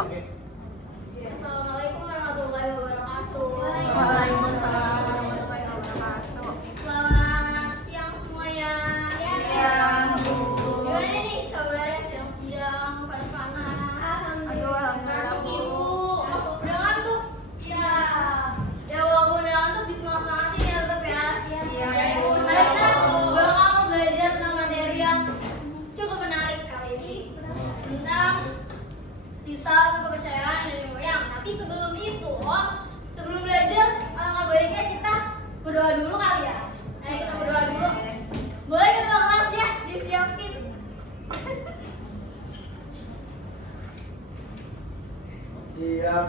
wabarakatuh. Assalamualaikum warahmatullahi wabarakatuh. Waalaikumsalam warahmatullahi wabarakatuh. Selamat siang semuanya. Siang, Bu. Gimana nih kabarnya siang-siang panas-panas? Alhamdulillah, Bu. Ibu, udah ngantuk? Iya. Ya walaupun udah ngantuk, disemangat-semangatin ya tetap ya. Iya, Ibu. Bu. Karena kita bakal belajar tentang materi yang cukup menarik kali ini tentang sistem kepercayaan nenek moyang. Tapi sebelum itu, sebelum belajar, alangkah baiknya kita berdoa dulu kali ya. Ayo kita berdoa dulu. Boleh ketua kelas ya, disiapin. Siap.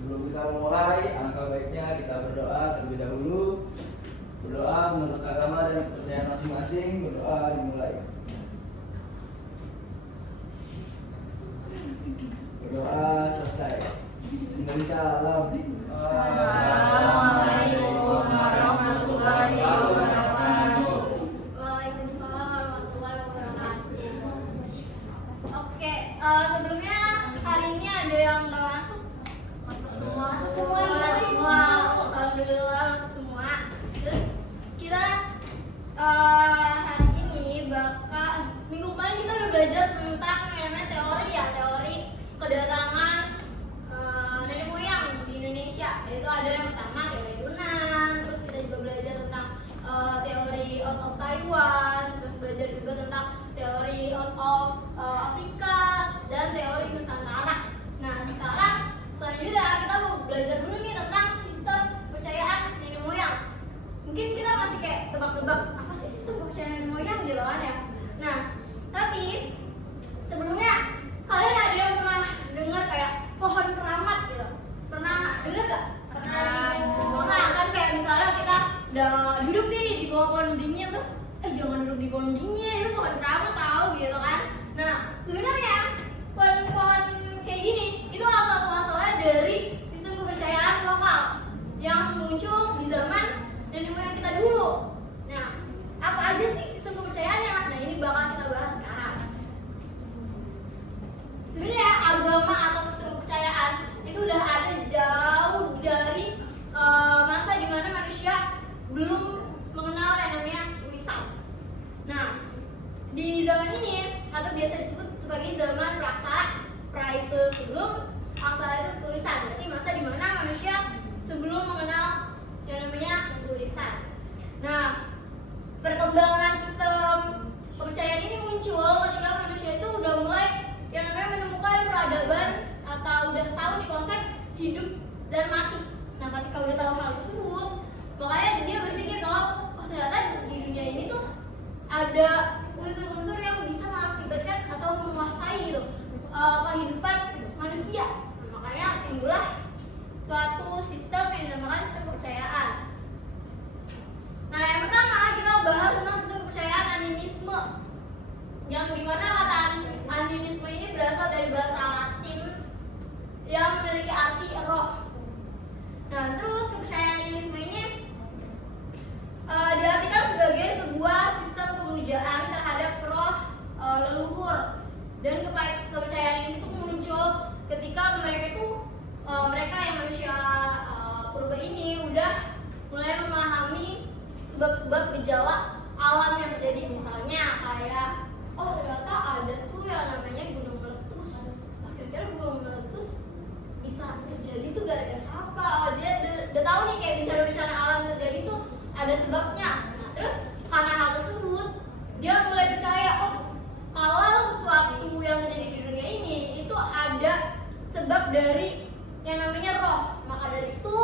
Sebelum kita memulai, alangkah baiknya kita berdoa terlebih dahulu. Berdoa menurut agama dan kepercayaan masing-masing. Berdoa dimulai. Berdoa selesai. Indonesia salam. Assalamualaikum warahmatullahi wabarakatuh. Waalaikumsalam warahmatullahi wabarakatuh. Oke, sebelumnya hari ini ada yang nggak masuk? Masuk semua. Masuk semua, alhamdulillah masuk semua. Terus kita hari ini minggu kemarin kita udah belajar tentang yang namanya teori kedatangan nenek moyang di Indonesia. Yaitu ada yang pertama teori Yunan, terus kita juga belajar tentang teori out of Taiwan, terus belajar juga tentang teori out of Afrika dan teori Nusantara. Nah sekarang selanjutnya kita mau belajar dulu nih tentang sistem kepercayaan nenek moyang. Mungkin kita masih kayak tebak-tebak apa sih sistem kepercayaan nenek moyang gitu kan ya. Nah tapi sebelumnya kalian ada yang pernah dengar kayak pohon keramat gitu? Pernah dengar gak? Pernah kan, kayak misalnya kita udah duduk nih di bawah pohon beringnya, terus jangan duduk di pohon beringnya, itu pohon keramat tahu gitu kan. Nah sebenarnya pohon-pohon kayak gini itu asal-muasalnya dari sistem kepercayaan lokal yang muncul di zaman nenek moyang kita dulu. Nah apa aja sih sistem kepercayaannya? Nah ini bakal kita bahas sekarang. Sebenarnya agama atau sistem kepercayaan itu udah ada jauh dari masa dimana manusia belum mengenal yang namanya tulisan. Nah, di zaman ini atau biasa disebut sebagai zaman praksara, itu sebelum aksara itu tulisan. Berarti masa dimana manusia sebelum mengenal yang namanya tulisan. Nah, perkembangan sistem kepercayaan ini muncul ketika manusia itu udah mulai yang namanya menemukan peradaban atau udah tahu nih konsep hidup dan mati. Nah ketika udah tahu hal tersebut, makanya dia berpikir kalau ternyata di dunia ini tuh ada unsur-unsur yang bisa mengakibatkan atau menguasai gitu kehidupan manusia. Nah, makanya timbullah suatu sistem yang dinamakan sistem kepercayaan. Nah yang pertama kita bahas tentang sistem kepercayaan animisme, yang dimana kata animisme ini berasal dari bahasa Latin yang memiliki arti roh. Nah terus kepercayaan animisme ini diartikan sebagai sebuah sistem pemujaan terhadap roh leluhur, dan kepercayaan ini tuh muncul ketika mereka yang manusia purba ini udah mulai memahami sebab-sebab gejala alam yang terjadi. Misalnya kayak ternyata ada tuh yang namanya gunung meletus. Kira-kira gunung meletus bisa terjadi tuh gara-gara apa? Dia udah tahu nih kayak bencana-bencana alam terjadi tuh ada sebabnya. Nah terus karena hal tersebut dia mulai percaya kalau sesuatu yang terjadi di dunia ini itu ada sebab dari yang namanya roh. Maka dari itu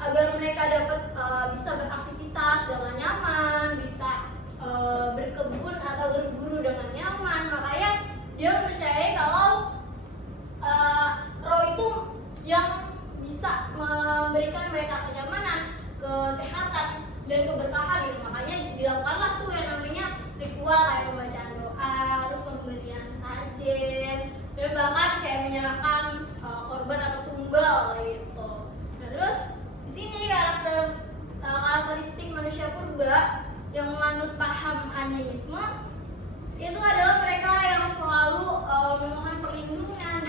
agar mereka dapat bisa beraktivitas dengan nyaman, bisa berkebun atau berburu dengan nyaman, makanya dia mempercayai kalau roh itu yang bisa memberikan mereka kenyamanan, kesehatan, dan keberkahan gitu. Makanya dilakukanlah tuh yang namanya ritual kayak pembacaan doa, terus pemberian sajen, dan bahkan kayak menyerahkan korban atau tumbal gitu. Nah terus di sini karakteristik manusia purba yang menganut paham animisme itu adalah mereka yang selalu memohon perlindungan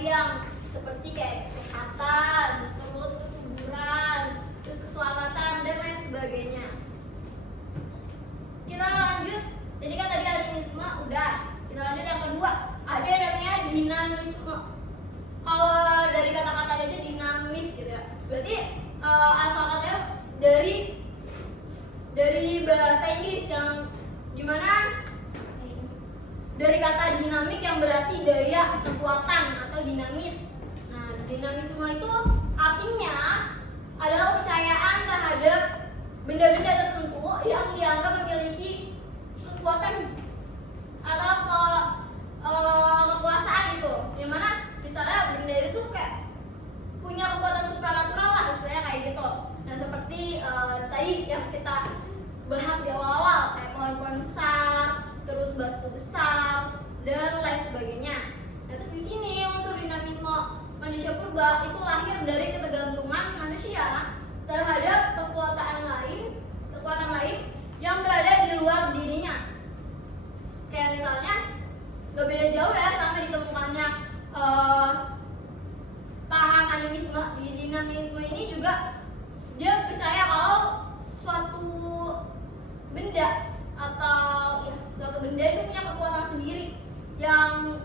yang seperti kayak kesehatan, terus kesuburan, terus keselamatan dan lain sebagainya. Kita lanjut. Jadi kan tadi animisme udah. Kita lanjut yang kedua. Ada yang namanya dinamisme. Kalau dari kata-katanya aja dinamis gitu ya. Berarti asal katanya dari bahasa Inggris yang dimana dari kata dinamik yang berarti daya, kekuatan atau dinamis. Nah, dinamisme itu artinya adalah kepercayaan terhadap benda-benda tertentu yang dianggap memiliki kekuatan atau kekuasaan gitu. Yang mana misalnya benda itu tuh kayak punya kekuatan supranatural lah, istilahnya kayak gitu. Nah, seperti tadi yang kita bahas di awal-awal kayak pohon-pohon besar, terus batu besar dan lain sebagainya. Nah, terus di sini unsur dinamisme manusia purba itu lahir dari ketergantungan manusia terhadap kekuatan lain yang berada di luar dirinya. Kayak misalnya gak beda jauh ya sama ditemukannya paham animisme. Di dinamisme ini juga dia percaya kalau suatu benda atau ya, suatu benda itu punya kekuatan sendiri yang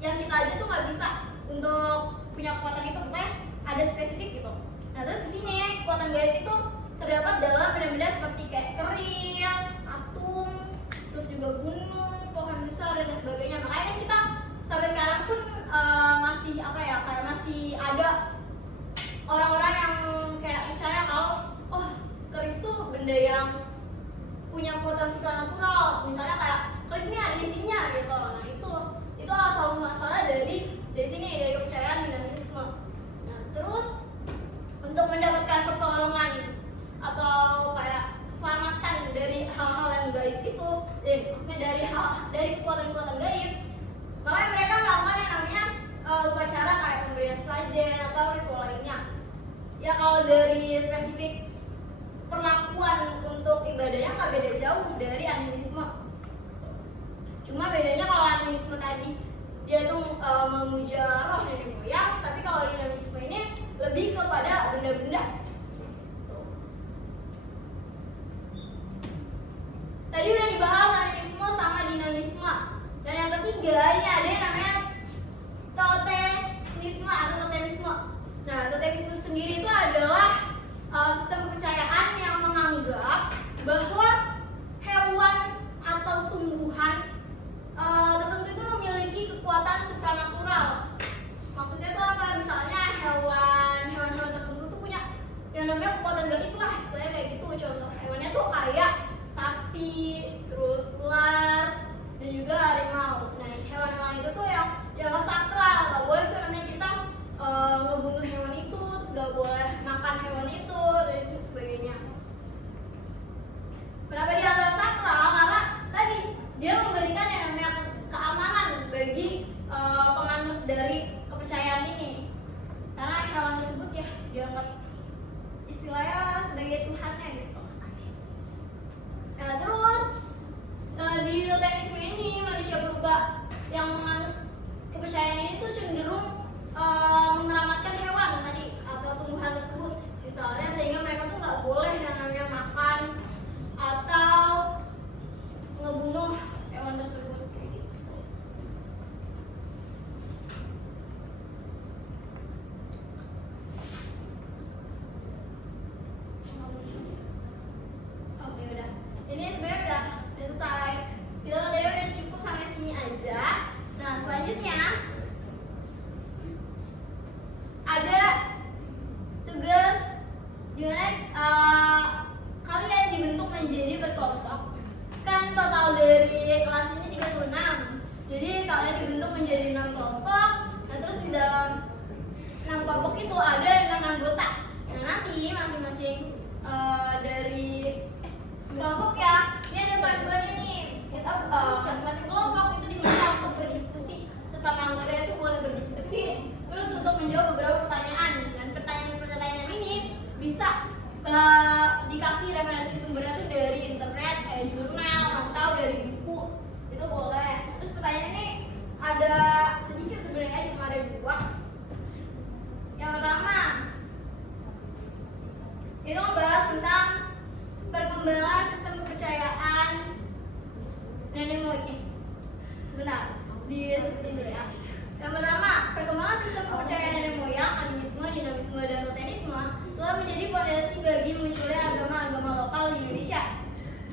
kita aja tuh nggak bisa untuk punya kekuatan itu, pokoknya ada spesifik gitu. Nah, terus di sini kekuatan gaib itu terdapat dalam benda-benda seperti kayak keris, atung, terus juga gunung, pohon besar dan lain sebagainya. Makanya kan kita sampai sekarang pun masih kayak masih ada orang-orang yang kayak percaya kalau keris tuh benda yang punya kekuatan supranatural. Misalnya kayak keris ini ada isinya gitu. Nah, itu asal muasalnya dari sini, dari kepercayaan dinamisme. Nah, terus untuk mendapatkan pertolongan atau kayak keselamatan dari hal-hal yang gaib itu, maksudnya dari kekuatan-kekuatan gaib, makanya mereka melakukan yang namanya upacara kayak pemberian sesajen atau ritual lainnya. Ya kalau dari spesifik perlakuan untuk ibadahnya nggak beda jauh dari animisme. Cuma bedanya kalau animisme tadi dia tuh memuja roh nenek moyang, tapi kalau dinamisme ini lebih kepada benda-benda. Tadi udah dibahas animisme sama dinamisme. Dan yang ketiga ini ada yang namanya totemisme atau totemisme. Nah, totemisme sendiri itu adalah sistem kepercayaan yang menganggap bahwa hewan atau tumbuhan tertentu itu memiliki kekuatan supranatural. Maksudnya itu apa? Misalnya hewan-hewan tertentu tuh punya yang namanya kekuatan gaib lah, istilahnya kayak gitu. Contoh hewannya tuh kayak sapi, terus ular, dan juga harimau. Nah, hewan-hewan itu tuh yang dianggap sakral. Gak boleh tuh namanya kita ngebunuh hewan itu, terus gak boleh makan hewan itu, dan sebagainya. Kenapa dianggap sakral? Karena tadi dia memberikan yang namanya keamanan bagi penganut dari kepercayaan ini. Karena hewan tersebut ya dianggap istilahnya sebagai Tuhannya gitu. Nah, terus di totemisme ini manusia purba yang menganut kepercayaan ini tuh cenderung mengeramatkan hewan tadi atau tumbuhan tersebut, misalnya sehingga mereka tuh nggak boleh yang namanya makan atau ngebunuh hewan tersebut kayak gitu. Oke, udah. Ini sebenarnya udah selesai. Kita tadi udah cukup sampai sini aja. Nah, selanjutnya ada tugas dimana kalian dibentuk menjadi berkelompok. Kan total dari kelas ini 36. Jadi kalian dibentuk menjadi 6 kelompok. Nah, terus di dalam 6 kelompok itu ada 6 anggota. Nah, nanti masing-masing dari kelompok ya, ini ada panduan ini. Kita masing-masing kelompok itu diminta untuk berdiskusi. Sesama anggota itu boleh berdiskusi. Terus untuk menjawab beberapa pertanyaan. Dan pertanyaan-pertanyaan ini bisa dikasih referensi sumbernya tuh dari internet, kayak jurnal atau dari buku, itu boleh. Terus pertanyaan ini ada sedikit sebenarnya, cuma ada 2. disebutin dulu ya. Yang pertama, perkembangan sistem kepercayaan nenek moyang, animisme, dinamisme, dan totemisme telah menjadi fondasi bagi munculnya agama-agama lokal di Indonesia.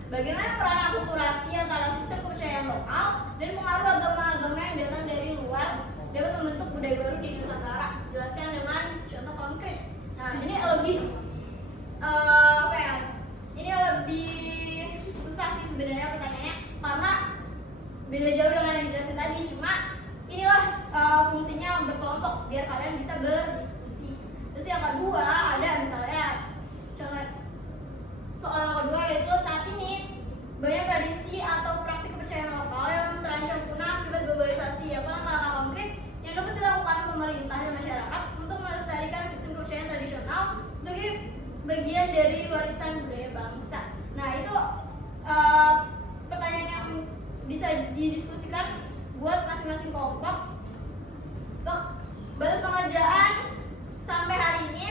Bagaimana peran akulturasi antara sistem kepercayaan lokal dan pengaruh agama-agama yang datang dari luar dapat membentuk budaya baru di Nusantara? Jelaskan dengan contoh konkret. Nah, ini lebih apa ya? Ini lebih susah sih sebenarnya pertanyaannya karena beda jauh dengan yang dijelasin tadi. Cuma inilah fungsinya berkelompok biar kalian bisa berdiskusi. Terus yang kedua ada misalnya contoh soal yang kedua yaitu saat ini banyak tradisi atau praktik kepercayaan lokal yang terancam punah akibat globalisasi. Apa langkah konkret yang dapat dilakukan pemerintah dan masyarakat untuk melestarikan sistem kepercayaan tradisional sebagai bagian dari warisan budaya bangsa? Nah itu pertanyaan yang bisa didiskusikan buat masing-masing kelompok. Batas pengerjaan sampai hari ini,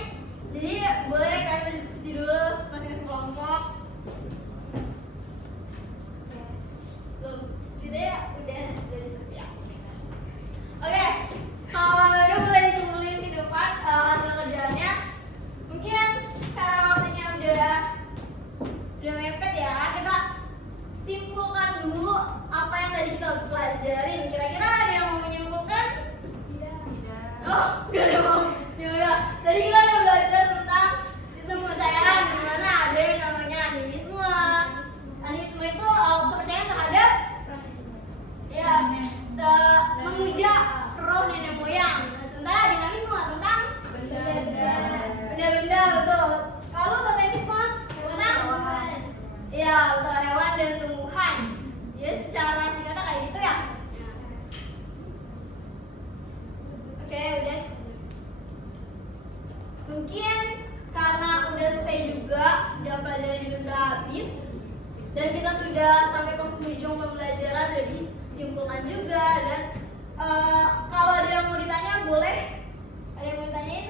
jadi boleh kalian berdiskusi dulu masing-masing kelompok. Sudah ya, udah diskusi ya. Oke, kalau udah mulai dikumpulin di depan hasil kerjaannya, mungkin karena waktunya udah mepet ya, kita simpulkan dulu apa yang tadi kita pelajarin. Kira-kira ada yang mau menyimpulkan? Tidak. Oh, gak ada mau. Ya udah. Tadi kita udah belajar tentang sistem kepercayaan, di mana ada yang namanya animisme. Animisme itu kepercayaan terhadap ya memuja roh nenek moyang. Sementara dinamisme tentang benda-benda, betul. Kalau totemisme tentang ya untuk hewan dan tumbuhan. Ya secara singkatnya kayak gitu ya. Oke, udah. Mungkin karena udah selesai juga, jam pelajaran juga sudah habis dan kita sudah sampai penghujung pembelajaran, udah disimpulkan juga. Dan kalau ada yang mau ditanya boleh. Ada yang mau ditanyain?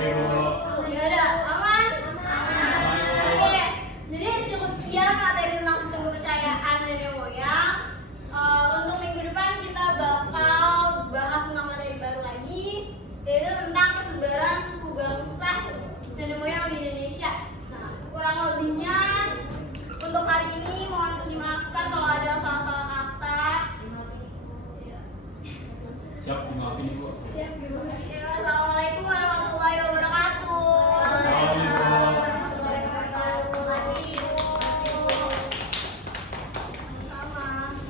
Tidak ada. Aman? Oke. Jadi cukup sekian materi tentang sistem kepercayaan nenek moyang. Untuk minggu depan kita bakal bahas tentang materi baru lagi, yaitu tentang persebaran suku bangsa nenek moyang di Indonesia. Nah, kurang lebihnya untuk hari ini mohon dimaafkan kalau ada salah-salah kata. Siap, dimaafin Ibu.